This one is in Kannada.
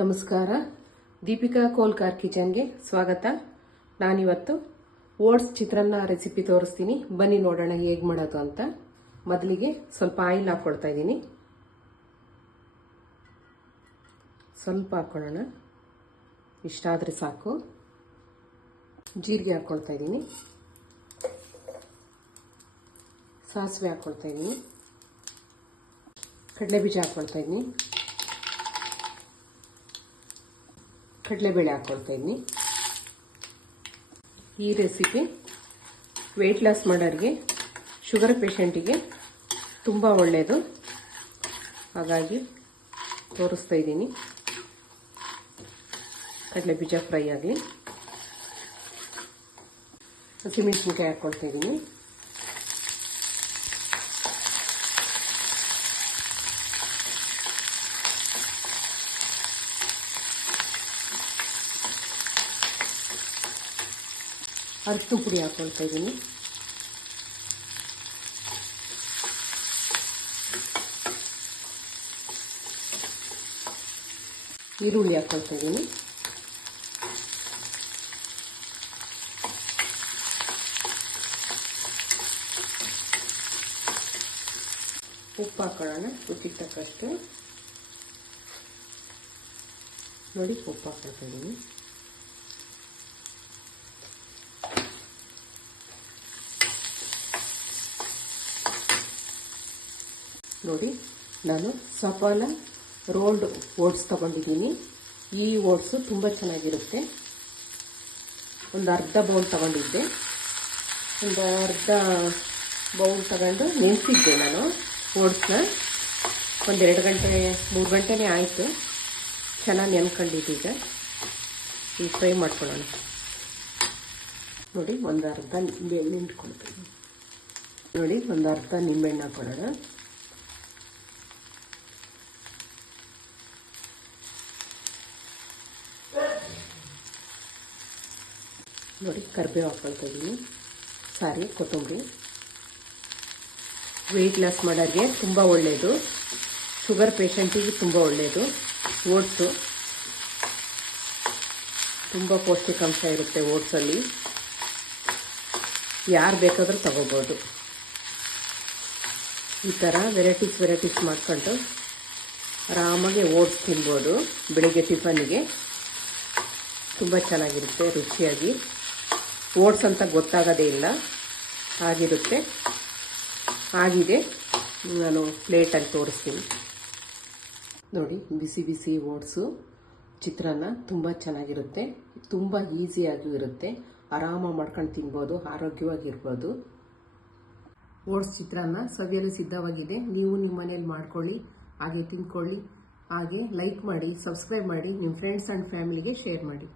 ನಮಸ್ಕಾರ. ದೀಪಿಕಾ ಕೋಲ್ಕಾರ್ ಕಿಚನ್ಗೆ ಸ್ವಾಗತ. ನಾನಿವತ್ತು ಓಟ್ಸ್ ಚಿತ್ರಾನ್ನ ರೆಸಿಪಿ ತೋರಿಸ್ತೀನಿ. ಬನ್ನಿ ನೋಡೋಣ ಹೇಗೆ ಮಾಡೋದು ಅಂತ. ಮೊದಲಿಗೆ ಸ್ವಲ್ಪ ಆಯಿಲ್ ಹಾಕ್ಕೊಳ್ತಾ ಇದ್ದೀನಿ. ಸ್ವಲ್ಪ ಹಾಕ್ಕೊಳ್ಳೋಣ, ಇಷ್ಟಾದರೆ ಸಾಕು. ಜೀರಿಗೆ ಹಾಕ್ಕೊಳ್ತಾ ಇದ್ದೀನಿ, ಸಾಸಿವೆ ಹಾಕ್ಕೊಳ್ತಾ ಇದ್ದೀನಿ, ಕಡಲೆಬೀಜ ಹಾಕ್ಕೊಳ್ತಾ ಇದ್ದೀನಿ, ಕಡಲೆಬೇಳೆ ಹಾಕ್ಕೊಳ್ತಾ ಇದ್ದೀನಿ. ಈ ರೆಸಿಪಿ ವೆಯ್ಟ್ ಲಾಸ್ ಮಾಡೋರಿಗೆ, ಶುಗರ್ ಪೇಷಂಟಿಗೆ ತುಂಬ ಒಳ್ಳೆಯದು, ಹಾಗಾಗಿ ತೋರಿಸ್ತಾ ಇದ್ದೀನಿ. ಕಡಲೆಬೀಜ ಫ್ರೈ ಆಗಲಿ. ಹಸಿಮೆಣಸಿನ್ಕಾಯಿ ಹಾಕ್ಕೊಳ್ತಾ ಇದ್ದೀನಿ. ಅರಿಶಿನ ಪುಡಿ ಹಾಕ್ಕೊಳ್ತಾ ಇದ್ದೀನಿ. ಈರುಳ್ಳಿ ಹಾಕ್ಕೊಳ್ತಾ ಇದ್ದೀನಿ. ಉಪ್ಪು ಹಾಕೊಳ್ಳೋಣ, ರುಚಿಗೆ ತಕ್ಕಷ್ಟು. ನೋಡಿ, ಉಪ್ಪು ಹಾಕ್ಕೊಳ್ತಾ ಇದ್ದೀನಿ. ನೋಡಿ, ನಾನು ಸಫಾಲ ರೋಲ್ಡ್ ಓಟ್ಸ್ ತಗೊಂಡಿದ್ದೀನಿ. ಈ ಓಟ್ಸು ತುಂಬ ಚೆನ್ನಾಗಿರುತ್ತೆ. ಒಂದು ಅರ್ಧ ಬೌಲ್ ತಗೊಂಡಿದ್ದೆ. ಒಂದು ಅರ್ಧ ಬೌಲ್ ತಗೊಂಡು ನೆನೆಸಿದ್ದೆ ನಾನು ಓಟ್ಸ್ನ. ಒಂದು 2 ಗಂಟೆ 3 ಗಂಟೆನೇ ಆಯಿತು. ಚೆನ್ನಾಗಿ ನೆನ್ಕೊಂಡಿದ್ದೀಗ. ಈಗ ಫ್ರೈ ಮಾಡ್ಕೊಳ್ಳೋಣ. ನೋಡಿ, ಒಂದು ಅರ್ಧ ನಿಂಬೆಹಣ್ಣು ಹಿಂಡ್ಕೊಳ್ತೀನಿ. ನೋಡಿ, ಒಂದು ಅರ್ಧ ನಿಂಬೆಹಣ್ಣು ಹಾಕೊಳ್ಳೋಣ. ನೋಡಿ, ಕರಿಬೇವು ಹಾಕ್ಕೊಳ್ತಾ ಇದ್ದೀನಿ. ಕೊತ್ತಂಬರಿ. ವೆಯ್ಟ್ ಲಾಸ್ ಮಾಡೋರಿಗೆ ತುಂಬ ಒಳ್ಳೆಯದು, ಶುಗರ್ ಪೇಷಂಟಿಗೆ ತುಂಬ ಒಳ್ಳೆಯದು. ಓಟ್ಸು ತುಂಬ ಪೌಷ್ಟಿಕಾಂಶ ಇರುತ್ತೆ ಓಟ್ಸಲ್ಲಿ. ಯಾರು ಬೇಕಾದರೂ ತಗೋಬೋದು. ಈ ಥರ ವೆರೈಟೀಸ್ ಮಾಡ್ಕೊಂಡು ಆರಾಮಾಗಿ ಓಟ್ಸ್ ತಿನ್ಬೋದು. ಬೆಳಿಗ್ಗೆ ಟಿಫನ್ನಿಗೆ ತುಂಬ ಚೆನ್ನಾಗಿರುತ್ತೆ, ರುಚಿಯಾಗಿ. ಓಟ್ಸ್ ಅಂತ ಗೊತ್ತಾಗೋದೇ ಇಲ್ಲ, ಆಗಿರುತ್ತೆ. ಆಗಿದೆ, ನಾನು ಪ್ಲೇಟಲ್ಲಿ ತೋರಿಸ್ತೀನಿ. ನೋಡಿ, ಬಿಸಿ ಬಿಸಿ ಓಟ್ಸು ಚಿತ್ರಾನ್ನ ತುಂಬ ಚೆನ್ನಾಗಿರುತ್ತೆ. ತುಂಬ ಈಸಿಯಾಗಿಯೂ ಇರುತ್ತೆ. ಆರಾಮಾಗಿ ಮಾಡ್ಕೊಂಡು ತಿನ್ಬೋದು, ಆರೋಗ್ಯವಾಗಿರ್ಬೋದು. ಓಟ್ಸ್ ಚಿತ್ರಾನ್ನ ಸವಿಯಲು ಸಿದ್ಧವಾಗಿದೆ. ನೀವು ನಿಮ್ಮ ಮನೇಲಿ ಮಾಡ್ಕೊಳ್ಳಿ, ಹಾಗೆ ತಿನ್ಕೊಳ್ಳಿ. ಹಾಗೆ ಲೈಕ್ ಮಾಡಿ, ಸಬ್ಸ್ಕ್ರೈಬ್ ಮಾಡಿ, ನಿಮ್ಮ ಫ್ರೆಂಡ್ಸ್ ಆ್ಯಂಡ್ ಫ್ಯಾಮಿಲಿಗೆ ಶೇರ್ ಮಾಡಿ.